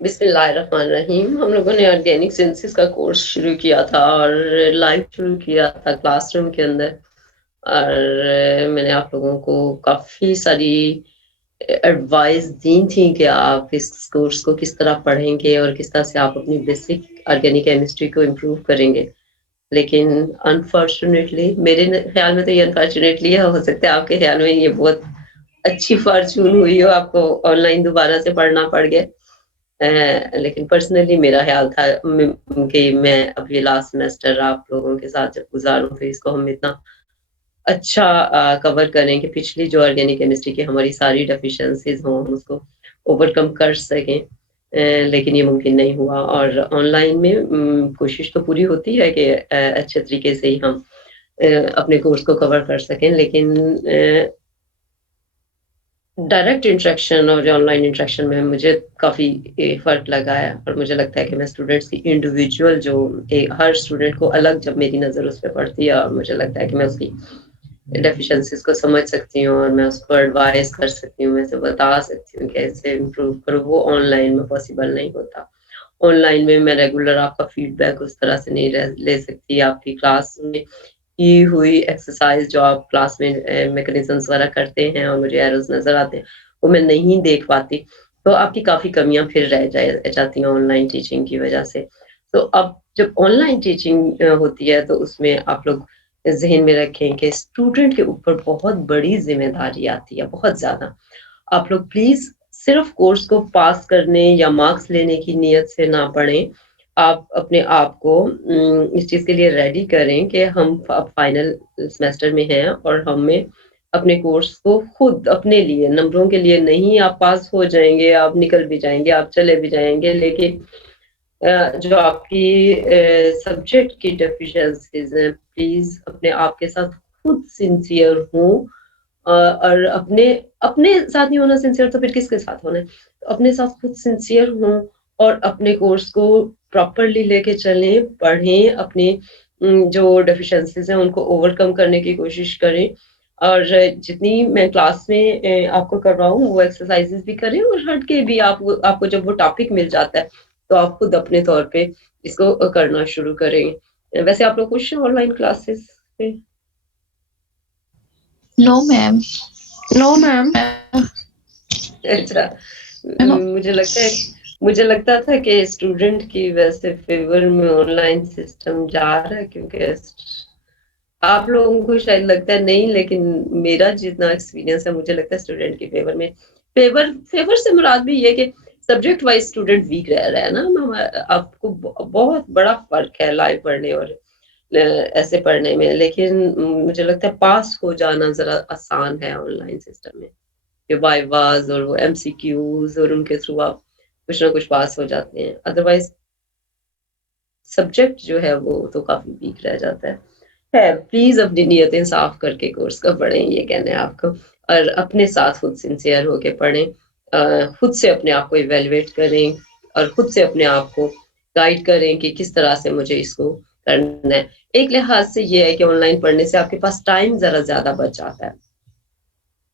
बिस्मिल्लाहिर्रहमानिर्रहीम। हम लोगों ने ऑर्गेनिक सिंथेसिस का कोर्स शुरू किया था और लाइव शुरू किया था क्लासरूम के अंदर। और मैंने आप लोगों को काफ़ी सारी एडवाइस दी थी कि आप इस कोर्स को किस तरह पढ़ेंगे और किस तरह से आप अपनी बेसिक ऑर्गेनिक केमिस्ट्री को इम्प्रूव करेंगे। लेकिन अनफॉर्चुनेटली मेरे ख्याल में तो ये अनफॉर्चुनेटली है, हो सकता है आपके ख्याल में ये बहुत अच्छी फॉर्चून हुई हो, आपको ऑनलाइन दोबारा से पढ़ना पड़ गया। लेकिन पर्सनली मेरा ख्याल था कि मैं अब ये लास्ट सेमेस्टर आप लोगों के साथ जब गुजारूं तो इसको हम इतना अच्छा कवर करें कि पिछली जो ऑर्गेनिक केमिस्ट्री की हमारी सारी डेफिशिएंसीज हों हम उसको ओवरकम कर सकें। लेकिन ये मुमकिन नहीं हुआ और ऑनलाइन में कोशिश तो पूरी होती है कि अच्छे तरीके से ही हम अपने कोर्स को कवर कर सकें, लेकिन डायरेक्ट इंटरेक्शन और ऑनलाइन इंटरेक्शन में मुझे काफ़ी फ़र्क लगा है और मुझे लगता है कि मैं स्टूडेंट्स की इंडिविजुअल जो हर स्टूडेंट को अलग जब मेरी नज़र उस पर पड़ती है और मुझे लगता है कि मैं उसकी डेफिशिएंसीज को समझ सकती हूँ और मैं उसको एडवाइस कर सकती हूँ, मैं उसे बता सकती हूँ कैसे इम्प्रूव करो, वो ऑनलाइन में पॉसिबल नहीं होता। ऑनलाइन में मैं रेगुलर आपका फीडबैक उस तरह से नहीं ले सकती। आपकी क्लास में की हुई एक्सरसाइज जो आप क्लास में मैकेनिज्म्स वगैरह करते हैं और मुझे एरर्स नज़र आते हैं, वो मैं नहीं देख पाती। तो आपकी काफ़ी कमियाँ फिर रह जाती हैं ऑनलाइन टीचिंग की वजह से। तो अब जब ऑनलाइन टीचिंग होती है तो उसमें आप लोग ज़हन में रखें कि स्टूडेंट के ऊपर बहुत बड़ी ज़िम्मेदारी आती है, बहुत ज़्यादा। आप लोग प्लीज़ सिर्फ़ कोर्स को पास करने या मार्क्स लेने की नीयत से ना पढ़ें। आप अपने आप को इस चीज़ के लिए रेडी करें कि हम अब फाइनल सेमेस्टर में हैं और हमें अपने कोर्स को खुद अपने लिए, नंबरों के लिए नहीं, आप पास हो जाएँगे, आप निकल भी जाएँगे, आप चले भी जाएँगे, लेकिन जो आपकी सब्जेक्ट की डेफिशिएंसीज़ हैं, प्लीज़ अपने आप के साथ खुद सिंसियर हों। और अपने अपने साथ नहीं होना सिंसियर तो फिर किसके साथ होना है? तो अपने साथ खुद सिंसियर हों और अपने कोर्स को प्रॉपरली लेके चलें, पढ़ें, अपनी जो डेफिशिएंसीज़ हैं उनको ओवरकम करने की कोशिश करें और जितनी मैं क्लास में आपको करवाऊँ वो एक्सरसाइज़ेज़ भी करें और हट के भी आपको जब वो टॉपिक मिल जाता है, तो आप खुद अपने तौर पे इसको करना शुरू करें। वैसे आप लोग खुश हैं ऑनलाइन क्लासेस पे? No ma'am. No ma'am. अच्छा। मुझे लगता था कि स्टूडेंट की वैसे फेवर में ऑनलाइन सिस्टम जा रहा है, क्योंकि आप लोगों को शायद लगता है नहीं, लेकिन मेरा जितना एक्सपीरियंस है मुझे लगता है स्टूडेंट की फेवर में। फेवर फेवर से मुराद भी ये कि सब्जेक्ट वाइज स्टूडेंट वीक रह रहा है ना। आपको बहुत बड़ा फर्क है लाइव पढ़ने और ऐसे पढ़ने में, लेकिन मुझे लगता है पास हो जाना जरा आसान है ऑनलाइन सिस्टम में। ये वाइवास और वो एमसीक्यूज और उनके थ्रू आप कुछ ना कुछ पास हो जाते हैं, अदरवाइज सब्जेक्ट जो है वो तो काफी वीक रह जाता है। प्लीज अपनी नियतें साफ करके कोर्स का पढ़ें, ये कहना है आपको। और अपने साथ खुद सिंसियर होके पढ़ें, खुद से अपने आप को इवेलुएट करें और खुद से अपने आप को गाइड करें कि किस तरह से मुझे इसको करना है। एक लिहाज से ये है कि ऑनलाइन पढ़ने से आपके पास टाइम जरा ज्यादा बच जाता है।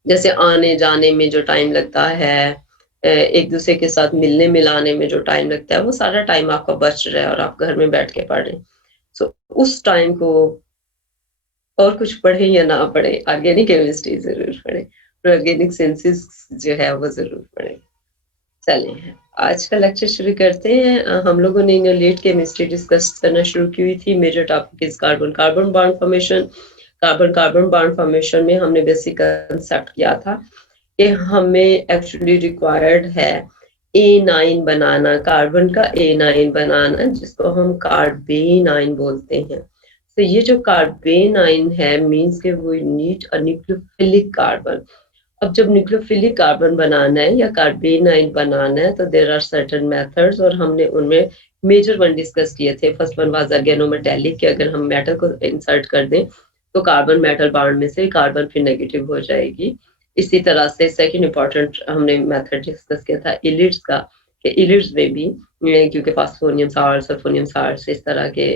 जैसे आने जाने में जो टाइम लगता है, एक दूसरे के साथ मिलने मिलाने में जो टाइम लगता है, वो सारा टाइम आपका बच रहा है और आप घर में बैठ के पढ़ रहे हैं। सो उस टाइम को और कुछ पढ़ें या ना पढ़ें, ऑर्गेनिक केमिस्ट्री जरूर पढ़ें, ऑर्गेनिक सेंसेस जो है वो जरूर पढ़ें। चलिए आज का लेक्चर शुरू करते हैं। हम लोगों ने इनलेट केमिस्ट्री डिस्कस करना शुरू की हुई थी। Major topic is carbon carbon bond formation. Carbon carbon bond formation में हमने बेसिक कंसेप्ट किया था कि हमें एक्चुअली रिक्वायर्ड है A9 बनाना, कार्बन का A9 बनाना, जिसको हम कार्बेनाइन बोलते हैं। तो ये जो कार्बेनाइन है मीन्स के वो नीड अ न्यूक्लियोफिलिक कार्बन। अब जब न्यूक्लियोफिलिक कार्बन बनाना है या कार्बेनाइन बनाना है तो देर आर सर्टेन मेथड्स और हमने उनमें मेजर वन डिस्कस किए थे। फर्स्ट वन वाज ऑर्गेनोमेटेलिक कि अगर हम मेटल को इंसर्ट कर दें तो कार्बन मेटल बॉन्ड में से कार्बन फिर नेगेटिव हो जाएगी। इसी तरह से सेकंड इंपॉर्टेंट हमने मेथड डिस्कस किया था इलिड्स का, कि इलिड्स में भी क्योंकि फास्फोनियम साल्ट्स सल्फोनियम साल्ट्स इस तरह के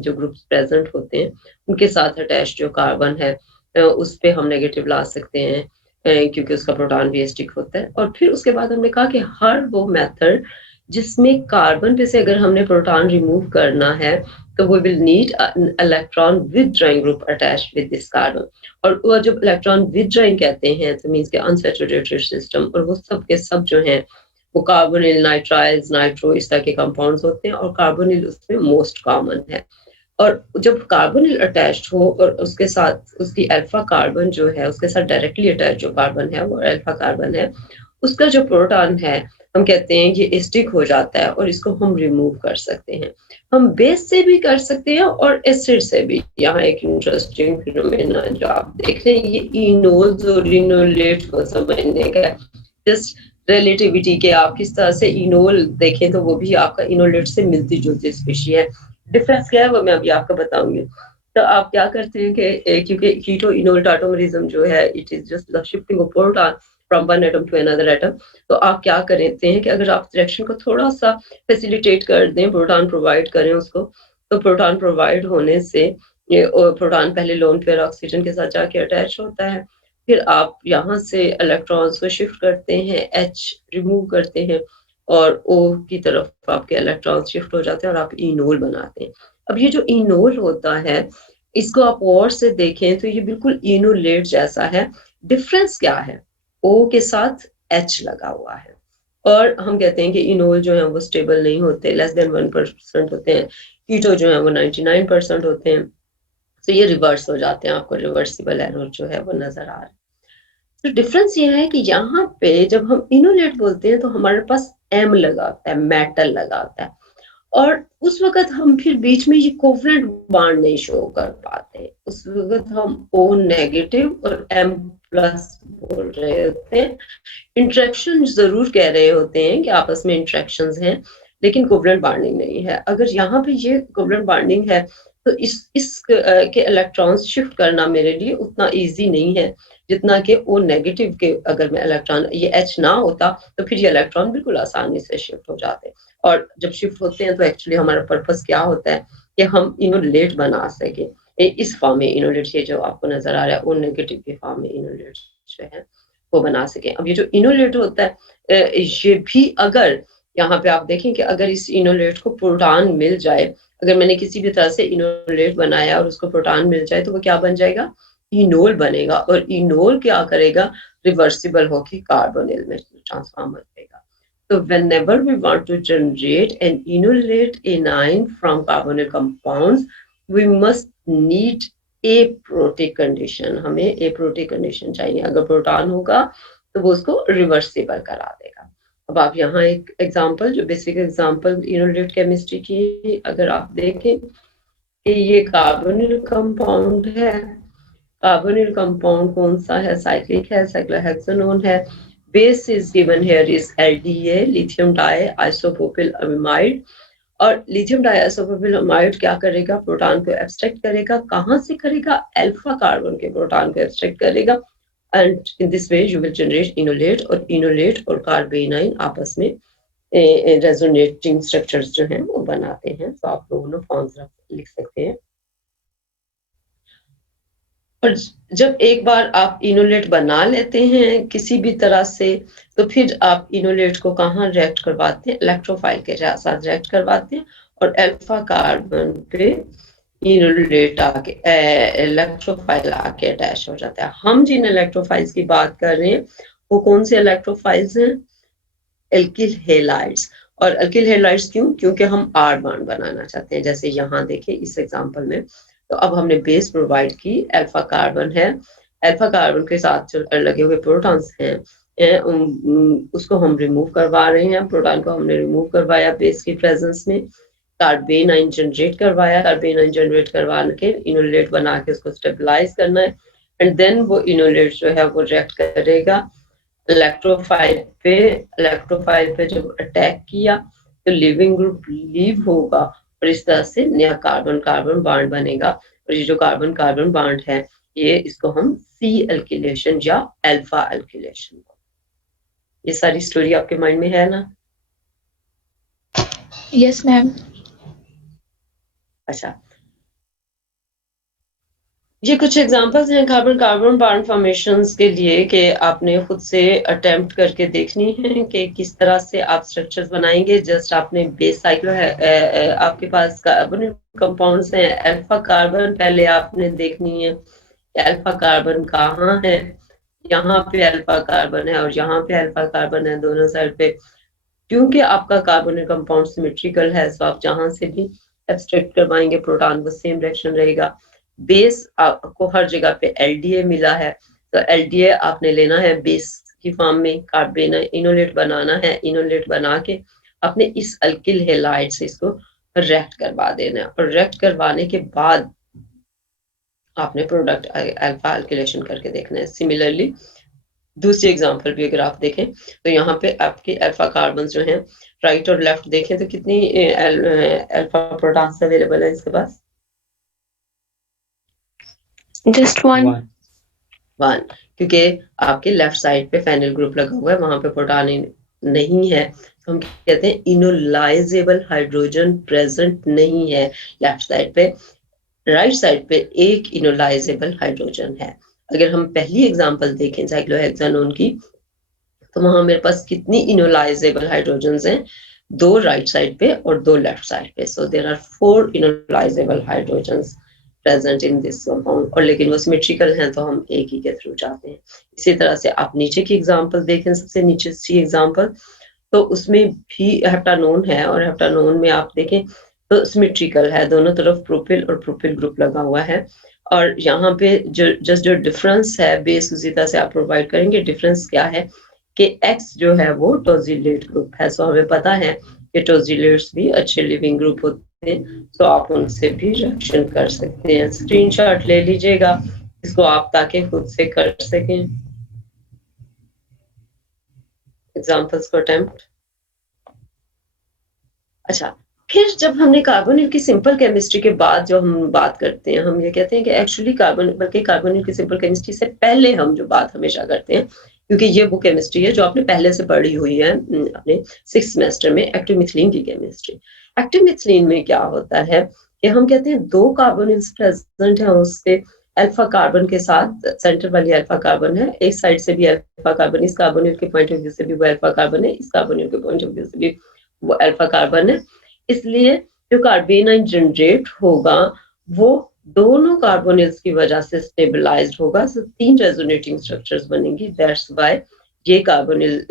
जो ग्रुप्स प्रेजेंट होते हैं उनके साथ अटैच जो कार्बन है उस पे हम नेगेटिव ला सकते हैं क्योंकि उसका प्रोटॉन भी एस्टिक होता है। और फिर उसके बाद हमने कहा कि हर वो मेथड जिसमें कार्बन पे से अगर हमने प्रोटॉन रिमूव करना है तो we will need electron withdrawing group attached with this carbon. और वो जब इलेक्ट्रॉन विदड्रॉइंग कहते हैं तो मीन्स के अनसैचुरेटेड सिस्टम, और वो सब के सब जो हैं वो कार्बोनिल, नाइट्राइल्स, नाइट्रो इस तरह के कंपाउंड्स होते हैं, और कार्बोनिल उसमें मोस्ट कॉमन है। और जब कार्बोनिल अटैच्ड हो और उसके साथ उसकी अल्फा कार्बन जो है उसके साथ डायरेक्टली अटैच जो कार्बन है वो अल्फा कार्बन है, उसका जो प्रोटॉन है हम कहते हैं ये स्टिक हो जाता है, और इसको हम रिमूव कर सकते हैं। हम बेस से भी कर सकते हैं और एसिड से भी। यहाँ एक इंटरेस्टिंग फिनोमेना जो आप देख रहे हैं ये इनोल्स और इनोलेट को समझने का, जस्ट रिलेटिविटी के आप किस तरह से इनोल देखें तो वो भी आपका इनोलेट से मिलती जुलती स्पीशी है। डिफरेंस क्या है वो मैं अभी आपको बताऊंगी। तो आप क्या करते हैं कि क्योंकि कीटो इनोल टाटोमरिज्म जो है it is just the shifting of proton from one atom to another atom. तो आप क्या करते हैं कि अगर आप रिएक्शन को थोड़ा सा फैसिलिटेट कर दें, प्रोटॉन प्रोवाइड करें उसको, तो प्रोटॉन प्रोवाइड होने से प्रोटॉन पहले लोन पेयर ऑक्सीजन के साथ जाके अटैच होता है, फिर आप यहाँ से इलेक्ट्रॉन्स को शिफ्ट करते हैं, H रिमूव करते हैं, और O की तरफ आपके इलेक्ट्रॉन शिफ्ट हो जाते हैं और आप इनोल बनाते हैं। अब ये जो इनोल होता है इसको आप और से देखें तो ये बिल्कुल इनोलेट जैसा है। डिफरेंस क्या है? O के साथ H लगा हुआ है, और हम कहते हैं कि इनोल जो है वो स्टेबल नहीं होते, लेस देन 1% होते हैं। कीटो जो है वो 99% होते हैं। तो ये रिवर्स हो जाते हैं, आपको रिवर्सिबल एरर जो है वो नजर आ रहा है। तो डिफरेंस ये है कि यहाँ पे जब हम इनोलेट बोलते हैं तो हमारे पास एम लगा होता है, मेटल लगा होता है, और उस वक्त हम फिर बीच में ये कोवलेंट बॉन्ड नहीं शो कर पाते। उस वक्त हम O नेगेटिव और M प्लस बोल रहे होते हैं। इंट्रैक्शन जरूर कह रहे होते हैं कि आपस में इंट्रैक्शंस हैं, लेकिन कोवलेंट बॉन्डिंग नहीं है। अगर यहाँ पे ये कोवलेंट बॉन्डिंग है तो इस के इलेक्ट्रॉन्स शिफ्ट करना मेरे लिए उतना इजी नहीं है जितना कि O नेगेटिव के अगर मैं इलेक्ट्रॉन ये H ना होता तो फिर ये इलेक्ट्रॉन बिल्कुल आसानी से शिफ्ट हो जाते। और जब शिफ्ट होते हैं तो एक्चुअली हमारा पर्पस क्या होता है कि हम इनोलेट बना सके। इस फॉर्म में इनोलेट ये जो आपको नजर आ रहा है O नेगेटिव के फॉर्म में इनोलेट जो है वो बना सके। अब ये जो इनोलेट होता है ये भी अगर यहाँ पे आप देखें कि अगर इस इनोलेट को प्रोटॉन मिल जाए, अगर मैंने किसी भी तरह से इनोलेट बनाया और उसको प्रोटॉन मिल जाए तो वो क्या बन जाएगा? इनोल बनेगा, और इनोल क्या करेगा? रिवर्सिबल होकर कार्बोनिल में ट्रांसफॉर्म हो जाएगा। So whenever we want to generate and inolate anion from carbonyl compounds, we must need aprotic condition। हमें aprotic condition चाहिए। अगर प्रोटॉन होगा तो वो उसको रिवर्सिबल करा देगा। अब आप यहाँ एक एग्जांपल, जो बेसिक एग्जांपल इनोलेट केमिस्ट्री की अगर आप देखें कि ये कार्बोनिल कंपाउंड है। कार्बोनिल कंपाउंड कौन सा है? साइक्लिक है, साइक्लोहेक्सानोन है। Base is given here is LDA, lithium di isopropyl amide. और लिथियम डाई आइसोप्रोपिल अमीमाइड क्या करेगा? प्रोटॉन को एब्स्ट्रैक्ट करेगा। कहाँ से करेगा? अल्फा कार्बन के प्रोटॉन को एब्स्ट्रैक्ट करेगा, and in this way you will generate enolate. और इनोलेट और कार्बेनाइन आपस में रेजोनेटिंग स्ट्रक्चर्स जो हैं वो बनाते हैं। तो आप दोनों फॉर्म्स लिख सकते हैं। और जब एक बार आप इनोलेट बना लेते हैं किसी भी तरह से, तो फिर आप इनोलेट को कहाँ रिएक्ट करवाते हैं? इलेक्ट्रोफाइल के साथ रिएक्ट करवाते हैं, और अल्फा कार्बन पे इनोलेट आके इलेक्ट्रोफाइल आके अटैच हो जाता है। हम जिन इलेक्ट्रोफाइल्स की बात कर रहे हैं वो कौन से इलेक्ट्रोफाइल्स हैं? Alkyl halides. और एल्किल हेलाइड्स क्यों? क्योंकि हम R बॉन्ड बनाना चाहते हैं। जैसे यहाँ देखिए इस एग्जांपल में, तो अब हमने बेस प्रोवाइड की, अल्फा कार्बन है, अल्फा कार्बन के साथ जो लगे हुए प्रोटॉन्स हैं उसको हम रिमूव करवा रहे हैं। प्रोटॉन को हमने रिमूव करवाया बेस की प्रेजेंस में, कार्बेनाइन जनरेट करवाया। कार्बेनाइन जनरेट करवा के इनोलेट बना के उसको स्टेबलाइज करना है, एंड देन वो इनोलेट जो है वो रिएक्ट करेगा इलेक्ट्रोफाइल पे। इलेक्ट्रोफाइल पे जब अटैक किया तो लिविंग ग्रुप लीव होगा, और इस तरह से नया कार्बन कार्बन बॉन्ड बनेगा। और ये जो कार्बन कार्बन बॉन्ड है ये इसको हम C एल्किलेशन या अल्फा एल्किलेशन। ये सारी स्टोरी आपके माइंड में है ना? Yes ma'am. अच्छा, ये कुछ एग्जांपल्स हैं कार्बन कार्बन बॉन्ड फॉर्मेशंस के लिए कि आपने खुद से अटेम्प्ट करके देखनी है कि किस तरह से आप स्ट्रक्चर्स बनाएंगे। जस्ट आपने बेस साइक्लो है, आपके पास कार्बन कंपाउंड्स हैं, अल्फा कार्बन पहले आपने देखनी है कि अल्फा कार्बन कहाँ है। यहाँ पे अल्फा कार्बन है और यहाँ पे अल्फा कार्बन है दोनों साइड पे। क्योंकि आपका कार्बोनिक कंपाउंड सिमेट्रिकल है, सो आप जहां से भी एब्स्ट्रैक्ट करवाएंगे प्रोटॉन वो सेम डायरेक्शन रहेगा। बेस आपको हर जगह पे एलडीए मिला है, तो एलडीए आपने लेना है बेस की फॉर्म में, कार्बन इनोलेट बनाना है, इनोलेट बना के अपने इस अल्किल हैलाइड से इसको रिएक्ट करवा देना है, और रिएक्ट करवाने के बाद आपने प्रोडक्ट अल्फा अल्किलेशन करके देखना है। सिमिलरली दूसरी एग्जांपल भी अगर आप देखें तो यहाँ पे आपके अल्फा कार्बन जो हैं राइट और लेफ्ट देखें तो कितनी अल्फा प्रोटॉन्स अवेलेबल है इसके पास? Just one. वन, क्योंकि आपके लेफ्ट साइड पे फेनिल ग्रुप लगा हुआ है, वहां पे प्रोटॉन नहीं है, तो हम कहते हैं इनोलाइजेबल हाइड्रोजन प्रेजेंट नहीं है लेफ्ट साइड पे। राइट साइड पे एक इनोलाइजेबल हाइड्रोजन है। अगर हम पहली एग्जांपल देखें साइक्लोहेक्सानोन की, तो वहां मेरे पास कितनी इनोलाइजेबल हाइड्रोजन्स हैं? दो राइट साइड पे और दो लेफ्ट साइड पे। So there are 4 enolisable hydrogens present in this compound, और लेकिन वो सिमेट्रिकल हैं तो हम एक ही के थ्रू जाते हैं। इसी तरह से आप नीचे की एग्जांपल देखें, सबसे नीचे सी एग्जांपल, तो उसमें भी हेप्टानोन है, और हेप्टानोन में आप देखें तो सिमेट्रिकल है, दोनों तरफ प्रोपिल और प्रोपिल ग्रुप लगा हुआ है। और यहाँ पे जो डिफरेंस है बेस उसी तरह से आप प्रोवाइड करेंगे। डिफरेंस क्या है कि X जो है वो टोजिलेट ग्रुप है, सो हमें पता है कि टोजिलेट्स भी अच्छे लिविंग ग्रुप होते हैं, तो आप उनसे भी रिएक्शन कर सकते हैं। स्क्रीनशॉट ले लीजिएगा इसको आप, ताकि खुद से कर सकें एग्जांपल्स को अटेम्प्ट। अच्छा, फिर जब हमने कार्बोनिल की सिंपल केमिस्ट्री के बाद जो हम बात करते हैं, हम ये कहते हैं कि एक्चुअली कार्बोनिल की सिंपल केमिस्ट्री से पहले हम जो बात हमेशा करते हैं, क्योंकि ये वो केमिस्ट्री है जो आपने पहले से पढ़ी हुई है अपने 6th सेमेस्टर में, एक्टिव मिथिलीन की केमिस्ट्री। एक्टिव मिथिलीन में क्या होता है कि हम कहते हैं दो कार्बोनिल्स प्रेजेंट है, उसके अल्फा कार्बन के साथ सेंटर वाली अल्फा कार्बन है, एक साइड से भी अल्फा कार्बन, इस कार्बोनिल के पॉइंट ऑफ व्यू से भी वो अल्फा कार्बन है, इस कार्बोनिल के पॉइंट ऑफ व्यू से भी वो अल्फा कार्बन है। इसलिए जो कार्बेनाइन जनरेट होगा वो दोनों कार्बोनिल्स की वजह से स्टेबलाइज्ड होगा, सो 3 रेजोनेटिंग स्ट्रक्चर्स बनेंगी। दैट्स व्हाई ये कार्बोनिल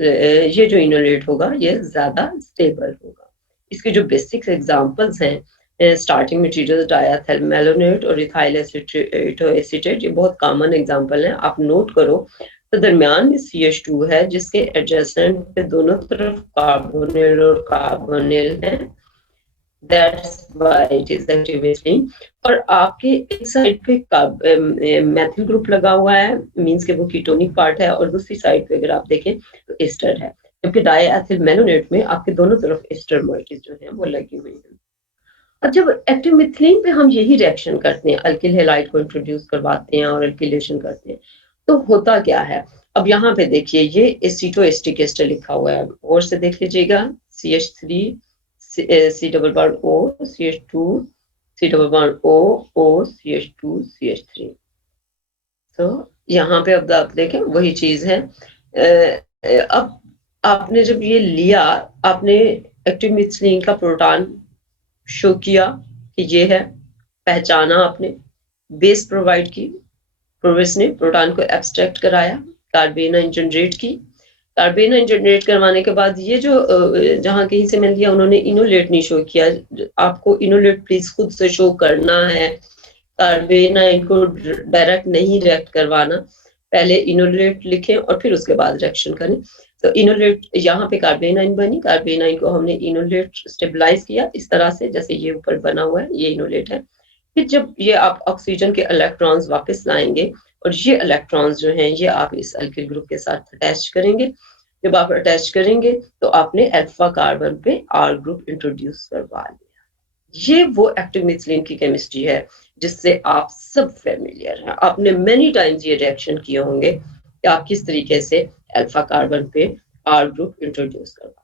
ये जो इनोलेट होगा ये ज्यादा स्टेबल होगा। इसके जो बेसिक एग्जांपल्स हैं स्टार्टिंग मटेरियल डायथाइल मैलोनेट और इथाइल एसीटेट, ये बहुत कॉमन एग्जांपल हैं, आप नोट करो। तो दरमियान में CH2 है जिसके एडजेसेंट पे दोनों तरफ कार्बोनिल और कार्बोनिल है, that's why it is active methylene। और आपके एक साइड पे मैथिल ग्रुप लगा हुआ है, मींस के वो कीटोनिक पार्ट है, और दूसरी साइड पे अगर आप देखें तो एस्टर है, जबकि डायएथिल मैनोनेट में आपके दोनों तरफ एस्टर मॉइटीज जो है वो लगी हुई है। अब जब एक्टिव मिथिलीन पे हम यही रिएक्शन करते हैं, अल्किल हैलाइड को इंट्रोड्यूस करवाते हैं और अल्किलेशन करते हैं, तो होता क्या है? अब यहाँ पे देखिए ये एसिटोएस्टिक एस्टर लिखा हुआ है, और से देख लीजिएगा CH3 C double bond O CH2 C double bond O O CH2 CH3। तो यहाँ पे अब आप देखें वही चीज है। अब आपने जब ये लिया, आपने एक्टिव मिथिलीन का प्रोटॉन शो किया कि ये है, पहचाना आपने, बेस प्रोवाइड की, प्रोवेस ने प्रोटॉन को एब्स्ट्रैक्ट कराया, कार्बेनाइन जनरेट की, कार्बेनाइन जनरेट करवाने के बाद ये जो जहां कहीं से मैंने लिया उन्होंने इनोलेट नहीं शो किया, आपको इनोलेट प्लीज खुद से शो करना है, कार्बेनाइन को डायरेक्ट नहीं रिएक्ट करवाना, पहले इनोलेट लिखें और फिर उसके बाद रिएक्शन करें। तो इनोलेट यहाँ पे कार्बेनाइन बनी, कार्बेनाइन को हमने इनोलेट स्टेबलाइज किया इस तरह से जैसे ये ऊपर बना हुआ है, ये इनोलेट है। फिर जब ये आप ऑक्सीजन के इलेक्ट्रॉन्स वापस लाएंगे, और ये इलेक्ट्रॉन्स जो हैं ये आप इस अल्किल ग्रुप के साथ अटैच करेंगे। जब आप अटैच करेंगे तो आपने अल्फा कार्बन पे R ग्रुप इंट्रोड्यूस करवा लिया। ये वो एक्टिव मिथिलीन की केमिस्ट्री है जिससे आप सब फेमिलियर हैं, आपने मेनी टाइम्स ये रिएक्शन किए होंगे कि आप किस तरीके से अल्फा कार्बन पे R ग्रुप इंट्रोड्यूस करवा।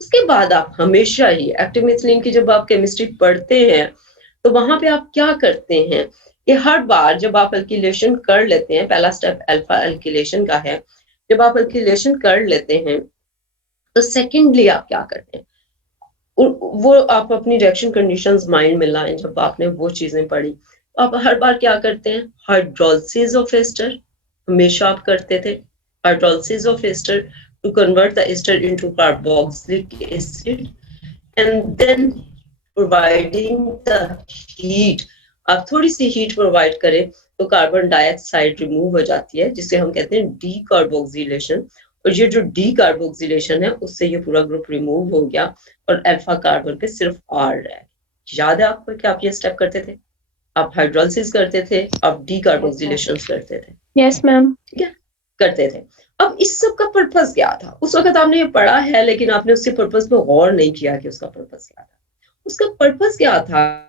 उसके बाद आप हमेशा ही एक्टिव मिथिलीन की जब आप केमिस्ट्री पढ़ते हैं तो वहां पे आप क्या करते हैं कि कि हर बार जब आप अल्किलेशन कर लेते हैं, पहला स्टेप अल्फा अल्किलेशन का है, जब आप अल्किलेशन कर लेते हैं तो सेकेंडली आप क्या करते हैं, वो आप अपनी रिएक्शन कंडीशंस माइंड में लाएं। जब आपने वो चीजें पढ़ी तो आप हर बार क्या करते हैं, हाइड्रोलिसिस ऑफ एस्टर हमेशा आप करते थे, hydrolysis of ester to convert the ester into carboxylic acid and then providing the heat. आप थोड़ी सी हीट प्रोवाइड करें तो कार्बन डाइऑक्साइड रिमूव हो जाती है, जिसे हम कहते हैं डी कार्बोक्सिलेशन। और ये जो डी कार्बोक्सिलेशन है उससे ये पूरा ग्रुप रिमूव हो गया और अल्फा कार्बन पे सिर्फ आर रहा है। याद है आपको कि आप ये स्टेप करते थे, आप हाइड्रोलिसिस करते थे, आप डी कार्बोक्सिलेशन करते थे। Yes, ma'am. ठीक है, करते थे। अब इस सब का पर्पस क्या था? उस वक्त आपने ये पढ़ा है लेकिन आपने उसके पर्पस पे गौर नहीं किया कि उसका पर्पस क्या था। उसका पर्पस क्या था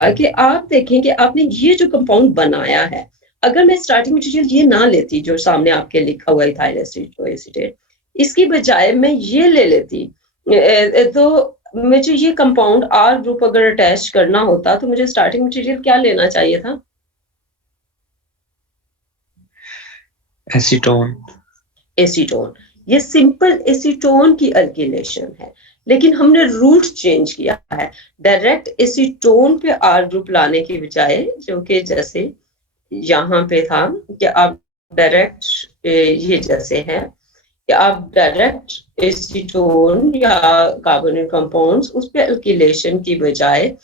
कि आप देखें कि आपने ये जो कंपाउंड बनाया है, अगर मैं स्टार्टिंग मटेरियल ये ना लेती जो सामने आपके लिखा हुआ इथाइल एसीटेट, इसकी बजाय मैं ये ले लेती, तो मुझे ये कंपाउंड आर ग्रुप अगर अटैच करना होता तो मुझे स्टार्टिंग मटेरियल क्या लेना चाहिए था? एसीटोन। एसीटोन। ये सिंपल एसीटोन की अल्किलेशन है, लेकिन हमने रूट चेंज किया है। डायरेक्ट एसीटोन पे आर ग्रुप लाने की बजाय, जो कि जैसे यहाँ पे था कि आप डायरेक्ट ये जैसे है कि आप डायरेक्ट एसीटोन या कार्बोनिक कंपाउंड्स उस पे अल्किलेशन की बजाय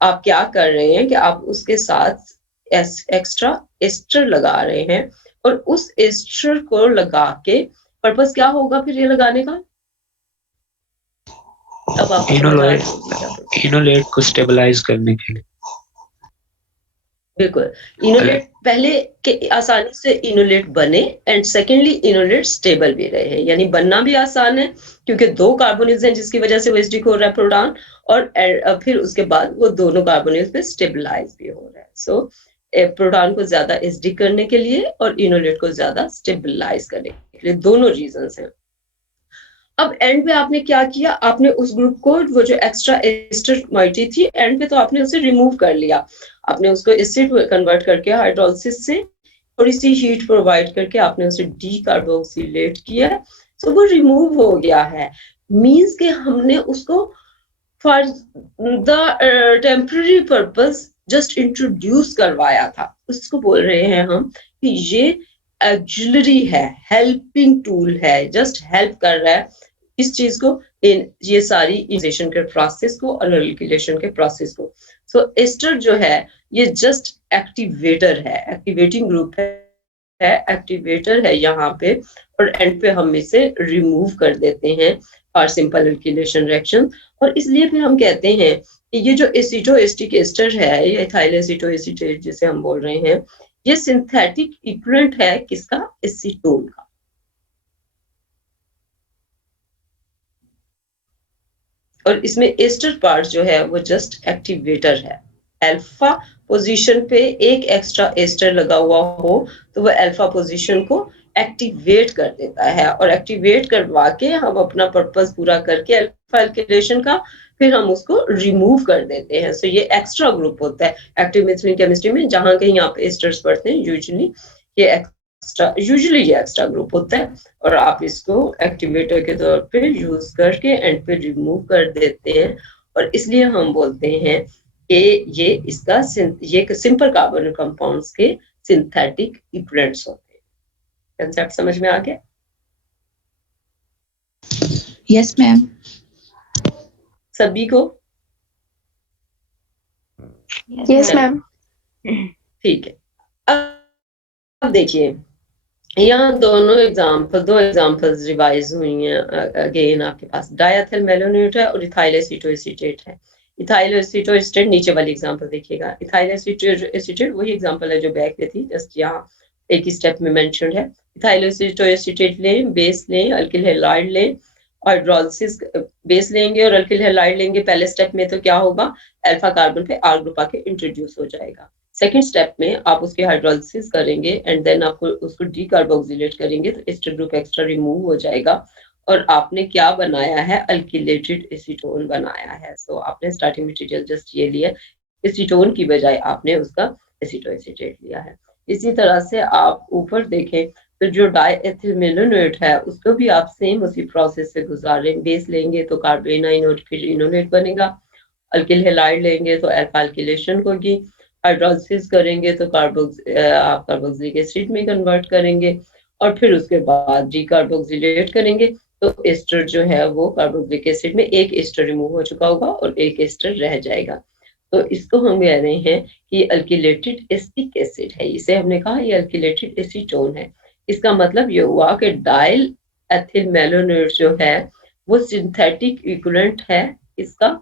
आप क्या कर रहे हैं कि आप उसके साथ एक्स्ट्रा एस्टर लगा रहे हैं, और उस एस्टर को लगा के पर्पस क्या होगा फिर ये लगाने का? अब आप इनोलेट को स्टेबलाइज करने के लिए। बिल्कुल, इनोलेट पहले के आसानी से इनोलेट बने एंड सेकेंडली इनोलेट स्टेबल भी रहे, यानी बनना भी आसान है क्योंकि दो कार्बोनिल्स हैं जिसकी वजह से वो एसिडिक हो रहा है प्रोटॉन, और फिर उसके बाद वो दोनों कार्बोनिल्स पे स्टेबलाइज भी हो रहा है। सो प्रोटॉन को ज्यादा एसिडिक करने के लिए और इनोलेट को ज्यादा स्टेबलाइज करने के लिए, दोनों रीजंस हैं। अब एंड पे आपने क्या किया, आपने उस ग्रुप को, वो जो एक्स्ट्रा एस्टर मॉइटी थी, एंड पे तो आपने उसे रिमूव कर लिया, आपने उसको एसिड कन्वर्ट करके हाइड्रोलिसिस से थोड़ी सी हीट प्रोवाइड करके आपने उसे डी कार्बोक्सिलेट किया, तो वो रिमूव हो गया है। मींस के हमने उसको for the temporary purpose just introduce करवाया था। उसको बोल रहे हैं हम कि ये एक्सिलरी है, हेल्पिंग टूल है, जस्ट हेल्प कर रहा है इस चीज को, इन ये सारी इनिशिएशन के प्रोसेस को और अल्किलेशन के प्रोसेस को। सो एस्टर जो है ये जस्ट एक्टिवेटर है, एक्टिवेटिंग ग्रुप है, एक्टिवेटर है यहाँ पे, और एंड पे हम इसे रिमूव कर देते हैं फॉर सिंपल अल्किलेशन रिएक्शन। और इसलिए फिर हम कहते हैं कि ये जो एसिटोएस्टिक एस्टर है, ये इथाइल एसिटोएसिटेट जिसे हम बोल रहे हैं, ये सिंथेटिक इक्विवेलेंट है किसका? एसीटोन का। और इसमें एस्टर पार्ट जो है वो जस्ट एक्टिवेटर है। अल्फा पोजीशन पे एक एक्स्ट्रा एस्टर लगा हुआ हो तो वो अल्फा पोजीशन को एक्टिवेट कर देता है, और एक्टिवेट करवा के हम अपना पर्पस पूरा करके अल्फा एल्किलेशन का फिर हम उसको रिमूव कर देते हैं। सो ये एक्स्ट्रा ग्रुप होता है एक्टिव मेथड केमिस्ट्री में, जहां कहीं आप एस्टर्स पढ़ते हैं यूजुअली ये एक्स्ट्रा ग्रुप होता है, और आप इसको एक्टिवेटर के तौर पे यूज करके एंड पे रिमूव कर देते हैं। और इसलिए हम बोलते हैं कि ये इसका ये सिंपल कार्बोनिक कंपाउंड्स के सिंथेटिक इक्विवेलेंट्स होते हैं। कंसेप्ट समझ में आ गया? Yes ma'am. सभी को? Yes, ma'am. ठीक है। अब देखिए यहाँ दो एग्जांपल्स रिवाइज हुई हैं। अगेन आपके पास डायथिल मेलोनेट है और इथाइल एसीटोएसिटेट है। इथाइल एसीटोएसिटेट नीचे वाली एग्जांपल देखिएगा, इथाइल एसीटोएसिटेट वही एग्जांपल है जो बैक पे थी, जस्ट यहाँ एक ही स्टेप में मेंशन्ड है। इथाइल एसीटोएसिटेट लें, बेस लें, अल्किल हैलाइड लें, हाइड्रोलिसिस बेस लेंगे और अल्किल हैलाइड लेंगे। पहले स्टेप में तो क्या होगा, अल्फा कार्बन पे आर ग्रुप आके इंट्रोड्यूस हो जाएगा। सेकेंड स्टेप में आप उसकी हाइड्रोलिसिस करेंगे एंड देन आपको उसको डीकार्बोक्सिलेट करेंगे तो एस्टर ग्रुप एक्स्ट्रा रिमूव हो जाएगा, और आपने क्या बनाया है, अल्किलेटेड एसीटोन बनाया है। सो आपने स्टार्टिंग मटेरियल जस्ट ये लिया, एसीटोन की बजाय आपने उसका एसीटोएसीटेट लिया है। इसी तरह से आप ऊपर देखें तो जो डाइएथिल मेलोनेट है उसको भी आप सेम उसी प्रोसेस से गुजारें। बेस लेंगे तो कार्बेनाइन और फिर इनोलेट बनेगा, अल्किल हैलाइड लेंगे तो अल्फा अल्किलेशन होगी, हाइड्रोलिसिस करेंगे तो आप कार्बोक्सिलिक एसिड में कन्वर्ट करेंगे और फिर उसके बाद डीकार्बोक्सिलेट करेंगे तो एस्टर जो है वो कार्बोक्सिलिक एसिड में एक एस्टर रिमूव हो चुका होगा और एक एस्टर रह जाएगा। तो इसको हम कह रहे हैं कि अल्किलेटेड एसिटिक एसिड है। इसे हमने कहा ये अल्किलेटेड एसीटोन है। इसका मतलब ये हुआ कि डाइल एथिल मेलोनेट जो है वो सिंथेटिक इक्विवेलेंट है इसका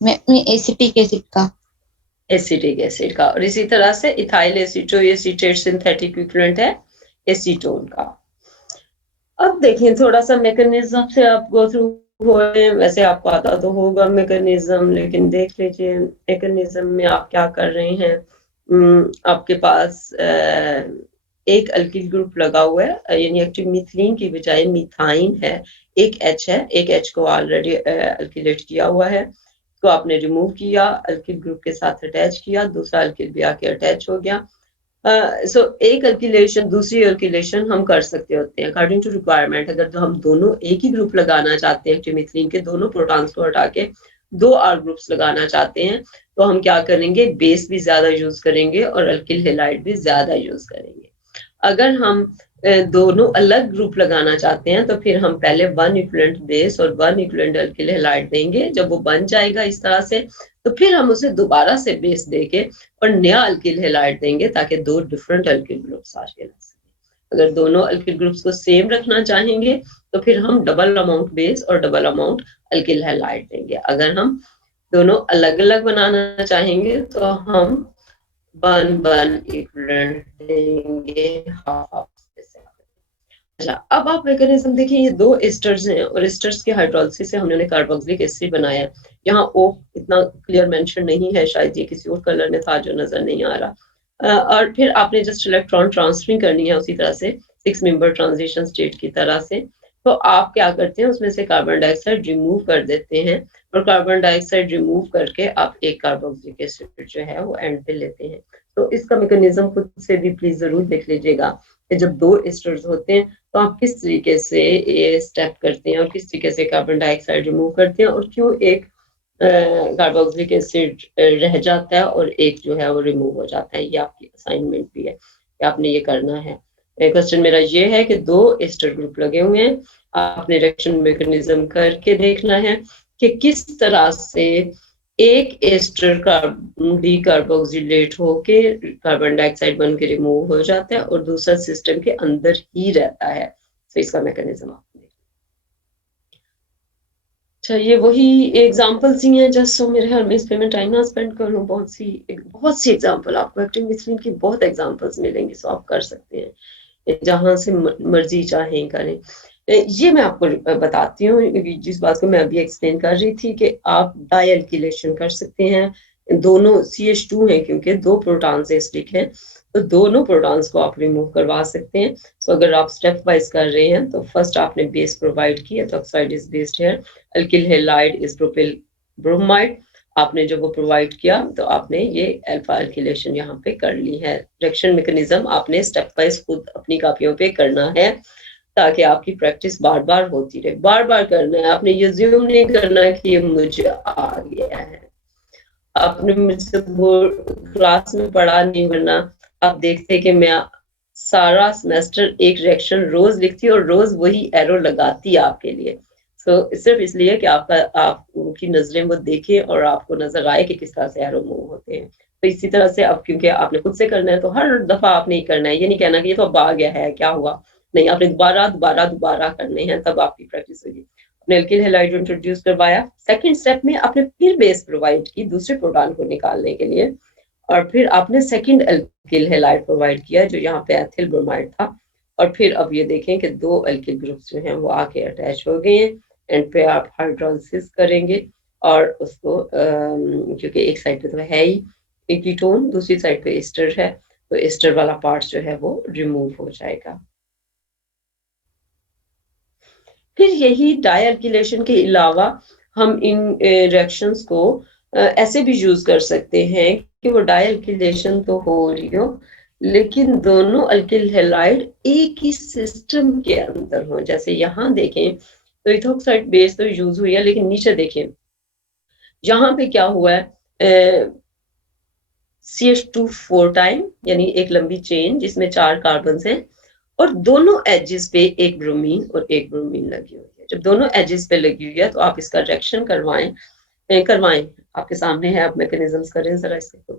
मैं एसिटिक एसिड का एसिटिक एसिड का, और इसी तरह से इथाइल एसीटोएसीटेट सिंथेटिक इक्विवेलेंट है एसीटोन का। अब देखिए थोड़ा सा मैकेनिज्म से आप गो थ्रू हुए, वैसे आपको आता तो होगा मैकेनिज्म, लेकिन देख लीजिए मैकेनिज्म में आप क्या कर रहे हैं। आपके पास एक अल्किल ग्रुप लगा हुआ है, यानी एक्टिव मीथिलीन की बजाय मीथाइन है, एक H है, एक H को ऑलरेडी अल्किलेट किया हुआ है, तो आपने रिमूव किया, अल्किल ग्रुप के साथ अटैच किया, दूसरा अल्किल भी आके अटैच हो गया। सो एक अल्किलेशन दूसरी अल्किलेशन हम कर सकते होते हैं अकॉर्डिंग टू रिक्वायरमेंट। अगर तो हम दोनों एक ही ग्रुप लगाना चाहते हैं एक्टिमिथिलीन के दोनों प्रोटॉन्स को हटा के दो आर ग्रुप्स लगाना चाहते हैं तो हम क्या करेंगे, बेस भी ज्यादा यूज करेंगे और अल्किल हैलाइड भी ज्यादा यूज करेंगे। अगर हम दोनों अलग ग्रुप लगाना चाहते हैं तो फिर हम पहले वन इक्विवेलेंट बेस और वन इक्विवेलेंट अल्किल हैलाइड देंगे। जब वो बन जाएगा इस तरह से तो फिर हम उसे दोबारा से बेस देके और नया अल्किल हैलाइड देंगे ताकि दो डिफरेंट अल्किल ग्रुप्स आ सके। अगर दोनों अल्किल ग्रुप्स को सेम रखना चाहेंगे तो फिर हम डबल अमाउंट बेस और डबल अमाउंट अल्किल हैलाइड देंगे। अगर हम दोनों अलग अलग बनाना चाहेंगे तो हम वन वन इक्विवेलेंट देंगे हाफ। अच्छा, अब आप मैकेनिज्म देखिए, ये दो एस्टर्स हैं और एस्टर्स के हाइड्रोलिसिस से हमने कार्बोक्सिलिक एसिड बनाया। यहाँ ओ इतना क्लियर मेंशन नहीं है, शायद ये किसी और कलर में था जो नजर नहीं आ रहा। और फिर आपने जस्ट इलेक्ट्रॉन ट्रांसफरिंग करनी है उसी तरह से 6 मेंबर ट्रांजिशन स्टेट की तरह से। तो आप क्या करते हैं, उसमें से कार्बन डाइऑक्साइड रिमूव कर देते हैं और कार्बन डाइऑक्साइड रिमूव करके आप एक कार्बोक्सिलिक एसिड जो है वो एंड पे लेते हैं। तो इसका मैकेनिज्म खुद से भी प्लीज जरूर देख लीजिएगा कि जब दो एस्टर्स होते हैं तो आप किस तरीके से ये स्टेप करते हैं और किस तरीके से कार्बन डाइऑक्साइड रिमूव करते हैं और क्यों एक कार्बोक्सिलिक एसिड रह जाता है और एक जो है वो रिमूव हो जाता है। ये आपकी असाइनमेंट भी है कि आपने ये करना है। क्वेश्चन मेरा ये है कि दो एस्टर ग्रुप लगे हुए हैं, आपने रिएक्शन मैकेनिज्म करके देखना है कि किस तरह से एक एस्टर डीकार्बोक्सिलेट होके कार्बन डाइऑक्साइड बन के रिमूव हो जाता है और दूसरा सिस्टम के अंदर ही रहता है। तो इसका मैकेनिज्म आपने अच्छा, ये वही एग्जांपल्स ही हैं जस्ट, सो मेरे ख्याल में इस पे मैं टाइम ना स्पेंड करूँ। बहुत सी एग्जांपल आपको एक्टिव मिथलिन की बहुत एग्जांपल्स मिलेंगी, सो आप कर सकते हैं जहां से मर्जी चाहें करें। ये मैं आपको बताती हूँ जिस बात को मैं अभी एक्सप्लेन कर रही थी कि आप डायल्किलेशन कर सकते हैं। दोनों CH2 हैं क्योंकि दो प्रोटॉन से स्टिक हैं तो दोनों प्रोटॉन्स को आप रिमूव करवा सकते हैं। सो अगर आप स्टेप वाइज कर रहे हैं तो फर्स्ट आपने बेस प्रोवाइड किया तो oxide is based here, alkyl halide is propyl bromide. आपने जो वो प्रोवाइड किया तो आपने ये अल्फा अल्किलेशन यहाँ पे कर ली है। रिएक्शन मैकेनिज्म आपने स्टेप वाइज खुद अपनी कॉपियों पे करना है ताकि आपकी प्रैक्टिस बार बार होती रहे। बार बार करना है, आपने ये ज़्यूम नहीं करना कि ये मुझे आ गया है। आपने मुझसे क्लास में पढ़ा नहीं, वरना आप देखते कि मैं सारा सेमेस्टर एक रिएक्शन रोज लिखती और रोज वही एरो लगाती आपके लिए। सिर्फ इसलिए कि आप उनकी नजरें वो देखें और आपको नजर आए कि किस तरह से एरो मूव होते हैं। तो इसी तरह से अब क्योंकि आपने खुद से करना है तो हर दफा आपने ही करना है, ये नहीं कहना कि ये तो अब आ गया है क्या हुआ, नहीं, आपने दोबारा दोबारा दोबारा करने हैं तब आपकी प्रैक्टिस होगी। आपने अल्किल हैलाइड इंट्रोड्यूस करवाया, सेकंड स्टेप में आपने फिर बेस प्रोवाइड की दूसरे प्रोटॉन को निकालने के लिए और फिर आपने सेकंड अल्किल हैलाइड प्रोवाइड किया जो यहाँ पे एथिल ब्रोमाइड था। और फिर अब ये देखें कि दो अल्किल ग्रुप्स जो हैं वो आके अटैच हो गए हैं। एंड पे आप हाइड्रोलिसिस करेंगे और उसको क्योंकि एक साइड पे तो है ही एक कीटोन, दूसरी साइड पे एस्टर है तो एस्टर वाला पार्ट जो है वो रिमूव हो जाएगा। फिर यही डायल्किलेशन के अलावा हम इन रिएक्शंस को ऐसे भी यूज कर सकते हैं कि वो डायल्किलेशन तो हो रही हो लेकिन दोनों अल्किल हैलाइड एक ही सिस्टम के अंदर हो। जैसे यहाँ देखें तो इथोक्साइड बेस तो यूज हुई है, लेकिन नीचे देखें यहाँ पे क्या हुआ है, CH2 4 टाइम, यानी एक लंबी चेन जिसमें 4 कार्बन हैं और दोनों एजेस पे एक ब्रोमीन और एक ब्रोमीन लगी हुई है। जब दोनों एजेस पे लगी हुई है तो आप इसका रिएक्शन करवाएं। आपके सामने है, आप मैकेनिज्म्स करें जरा इसके।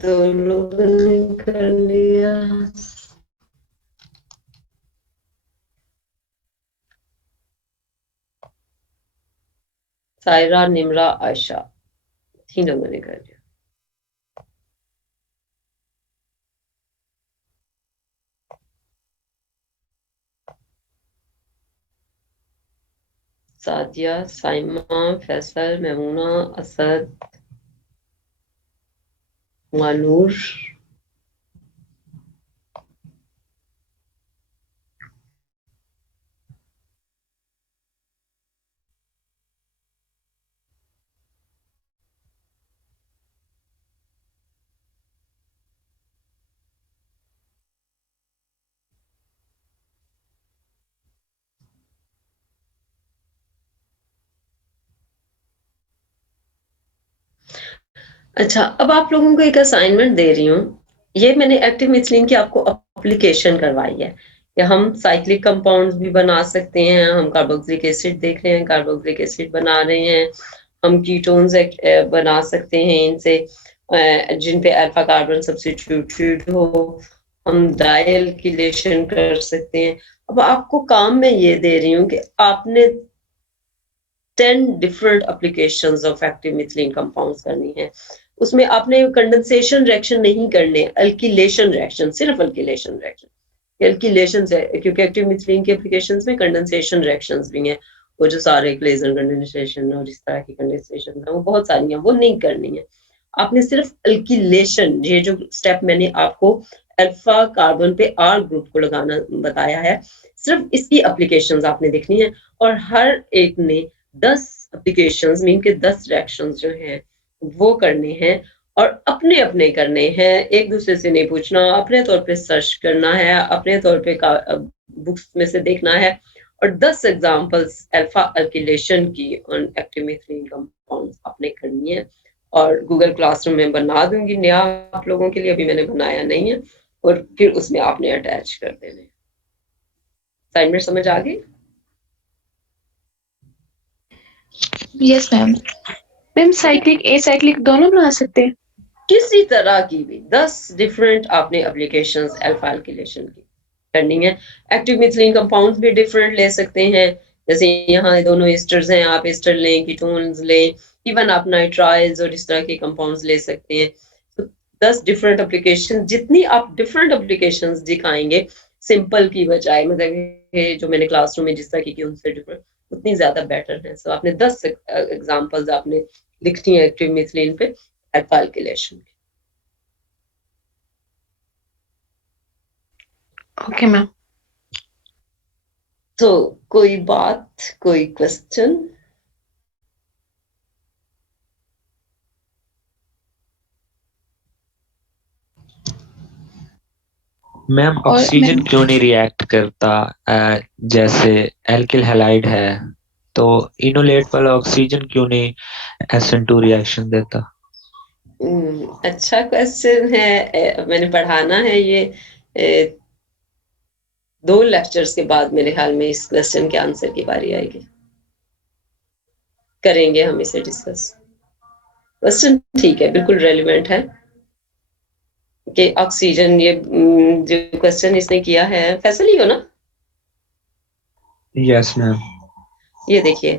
दो लोगों ने कर लिया। सायरा, निमरा, आयशा, 3 लोगों ने कर लिया। सादिया, साइमा, फैसल, मेमूना, असद, मानूर, अच्छा, अब आप लोगों को एक असाइनमेंट दे रही हूँ। ये मैंने एक्टिव मिथिलीन की आपको एप्लीकेशन करवाई है कि हम साइक्लिक कंपाउंड्स भी बना सकते हैं। हम कार्बोक्सिलिक एसिड देख रहे हैं, कार्बोक्सिलिक एसिड बना रहे हैं। हम कीटोन्स बना सकते हैं इनसे, जिन पे अल्फा कार्बन सब्स्टिट्यूटेड हो। हम डायल्किलेशन कर सकते हैं। अब आपको काम मैं ये दे रही हूँ कि आपने 10 different applications of active methylene compounds करनी है। उसमें आपने कंडेंसेशन रिएक्शन नहीं करने, अल्किलेशन रिएक्शन, सिर्फ अल्किलेशन रिएक्शन। अल्किलेशन है क्योंकि एक्टिव मिथिलीन के एप्लीकेशंस में कंडेंसेशन रिएक्शंस भी हैं। वो जो सारे क्लेजन कंडेंसेशन और इस तरह की कंडेंसेशन है वो बहुत सारी हैं, वो नहीं करनी है। आपने सिर्फ अल्किलेशन, ये जो स्टेप मैंने आपको अल्फा कार्बन पे R ग्रुप को लगाना बताया है, सिर्फ इसकी एप्लीकेशंस आपने देखनी है। और हर एक ने 10 एप्लीकेशंस मीन के 10 रिएक्शंस जो हैं वो करने हैं और अपने अपने करने हैं। एक दूसरे से नहीं पूछना, अपने तौर पे सर्च करना है, अपने तौर पे बुक्स में से देखना है। और 10 एग्जांपल्स अल्फा अल्किलेशन की ऑन एक्टिव मिथिलीन कंपाउंड्स आपने करनी है। और गूगल क्लासरूम में बना दूंगी नया आप लोगों के लिए, अभी मैंने बनाया नहीं है। और फिर उसमें आपने अटैच कर देने। असाइनमेंट समझ आ गई? Yes ma'am. Ma'am cyclic acyclic दोनों बना सकते हैं? किसी तरह की भी 10 डिफरेंट आपने एप्लीकेशंस अल्फा अल्किलेशन की करनी है। एक्टिव मिथिलीन कंपाउंड्स भी डिफरेंट ले सकते हैं, जैसे यहाँ दोनों एस्टर्स हैं, आप एस्टर लें, कीटोन्स लें, इवन आप नाइट्राइल्स और इस तरह के कंपाउंड्स ले सकते हैं। तो 10 डिफरेंट एप्लीकेशन, जितनी आप डिफरेंट एप्लीकेशंस दिखाएंगे सिंपल की बजाय, मतलब ये जो मैंने क्लासरूम में जिस तरह की उनसे डिफरेंट उतनी ज्यादा बेटर है। सो आपने 10 एग्जांपल्स आपने लिखनी है एक्टिव मिथलिन पे अल्फा एल्किलेशन। Okay ma'am. तो कोई बात, कोई क्वेश्चन? मैम और ऑक्सीजन मैम क्यों नहीं रिएक्ट करता? जैसे एल्किल हैलाइड है तो इनोलेट वाला ऑक्सीजन क्यों नहीं SN2 रिएक्शन देता? अच्छा क्वेश्चन है। मैंने पढ़ाना है ये 2 लेक्चर्स के बाद मेरे ख्याल में इस क्वेश्चन के आंसर की बारी आएगी, करेंगे हम इसे डिस्कस। क्वेश्चन ठीक है, बिल्कुल रेलिवेंट है कि ऑक्सीजन, ये जो क्वेश्चन इसने किया है, फैसल ही हो ना? Yes ma'am. ये देखिए,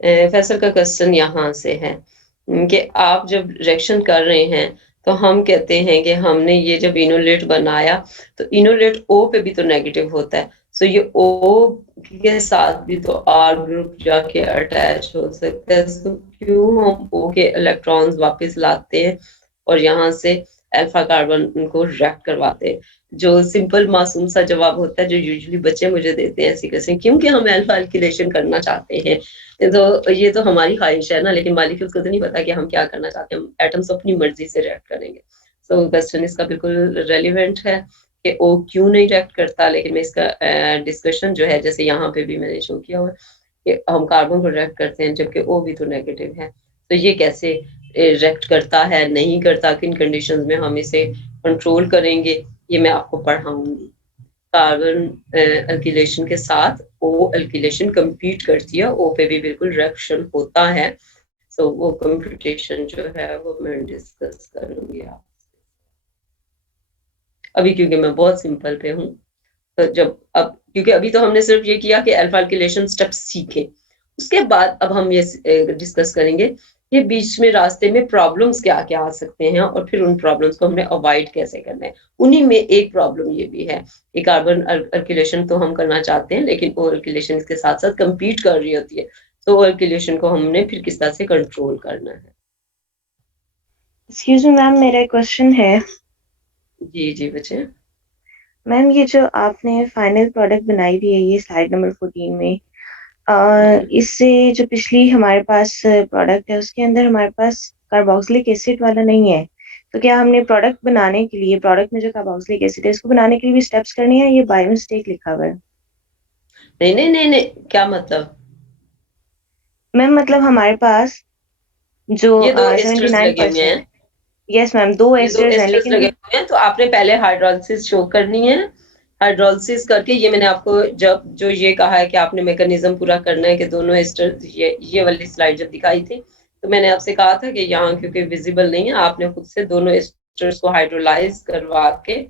फैसल का क्वेश्चन यहाँ से है कि आप जब रिएक्शन कर रहे हैं तो हम कहते हैं कि हमने ये जब इनोलेट बनाया तो इनोलेट O पे भी तो नेगेटिव होता है, सो ये O के साथ भी तो R ग्रुप जाके अटैच हो सकता है। तो क्यों हम O के इलेक्ट्रॉन्स वापस लाते हैं और यहाँ से अल्फा कार्बन उनको रिएक्ट करवाते हैं? जो सिंपल मासूम सा जवाब होता है जो यूजुअली बच्चे मुझे देते हैं ऐसी क्वेश्चन, क्योंकि हम अल्फा एल्किलेशन करना चाहते हैं। तो ये तो हमारी ख्वाहिश है ना, लेकिन मॉलिक्यूल्स को तो नहीं पता कि हम क्या करना चाहते हैं। हम एटम्स अपनी मर्जी से रिएक्ट करेंगे। सो क्वेश्चन इसका बिल्कुल रेलिवेंट है कि ओ क्यों नहीं रिएक्ट करता, लेकिन मैं इसका डिस्कशन जो है, जैसे यहाँ पे भी मैंने शो किया हुआ है कि हम कार्बन को रिएक्ट करते हैं जबकि ओ भी तो नेगेटिव है, तो ये कैसे रिएक्ट करता है, नहीं करता, किन कंडीशंस में हम इसे कंट्रोल करेंगे, ये मैं आपको पढ़ाऊंगी। कार्बन एल्किलेशन के साथ ओ एल्किलेशन कंपीट करती है, ओ पे भी बिल्कुल रिएक्शन होता है। सो वो कंप्यूटेशन जो है वो मैं डिस्कस करूंगी आप अभी, क्योंकि मैं बहुत सिंपल पे हूँ। तो जब अब क्योंकि अभी तो हमने सिर्फ ये किया कि अल्फा एल्किलेशन स्टेप्स सीखे, उसके बाद अब हम ये डिस्कस करेंगे कि बीच में रास्ते में प्रॉब्लम्स क्या क्या आ सकते हैं और फिर उन प्रॉब्लम्स को हमने अवॉइड कैसे करना है। उन्हीं में एक प्रॉब्लम ये भी है कि कार्बन एल्किलेशन तो हम करना चाहते हैं लेकिन ओ एल्किलेशन इसके साथ साथ कंपीट कर रही होती है, तो ओ एल्किलेशन को हमने फिर किस तरह से कंट्रोल करना है। एक्सक्यूज मी मैम, मेरा एक क्वेश्चन है। जी जी बच्चे। मैम ये जो आपने फाइनल प्रोडक्ट बनाई हुई है ये स्लाइड नंबर 14 में, इससे जो पिछली हमारे पास प्रोडक्ट है उसके अंदर हमारे पास कार्बोक्सिलिक एसिड वाला नहीं है, तो क्या हमने प्रोडक्ट बनाने के लिए, प्रोडक्ट में जो कार्बोक्सिलिक एसिड है इसको बनाने के लिए भी स्टेप्स करनी है? ये बाय मिस्टेक लिखा हुआ है। नहीं नहीं नहीं नहीं, क्या मतलब? मैम मतलब हमारे पास जो ये 2 एस्टर्स लगे हुए 79%। हैं, यस मैम, 2 ये 2 एस्टर्स हैं एस्टर्स लगे लेकिन। हुए हैं, तो आपने पहले हाइड्रोलिसिस शो करनी है। हाइड्रोलिसिस करके, ये मैंने आपको जब जो ये कहा है कि आपने मैकेनिज्म पूरा करना है कि दोनों एस्टर, ये वाली स्लाइड जब दिखाई थी तो मैंने आपसे कहा था कि यहाँ क्योंकि विजिबल नहीं है, आपने खुद से दोनों एस्टर्स को हाइड्रोलाइज करवा के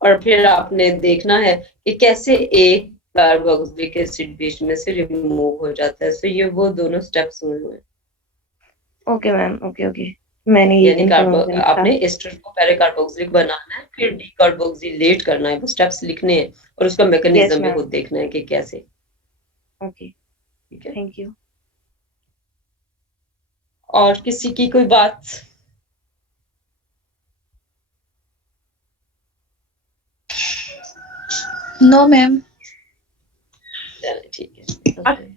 और फिर आपने देखना है कि कैसे एक कार्बोक्सिलिक एसिड बीच में से रिमूव हो जाता है। तो ये वो दोनों स्टेप्स हुए हैं। ओके मैम, ओके ओके, मैंने ये यानी कार्बो कंफर्म था। आपने एस्टर को पहले कार्बोक्सिलिक बनाना है, फिर डीकार्बोक्सिलेट करना है, वो स्टेप्स लिखने हैं और उसका यस मैकेनिज्म भी मैम, खुद देखना है कि कैसे। ओके, ठीक है। Thank you. और किसी की कोई बात? No ma'am. चलिए ठीक है, okay.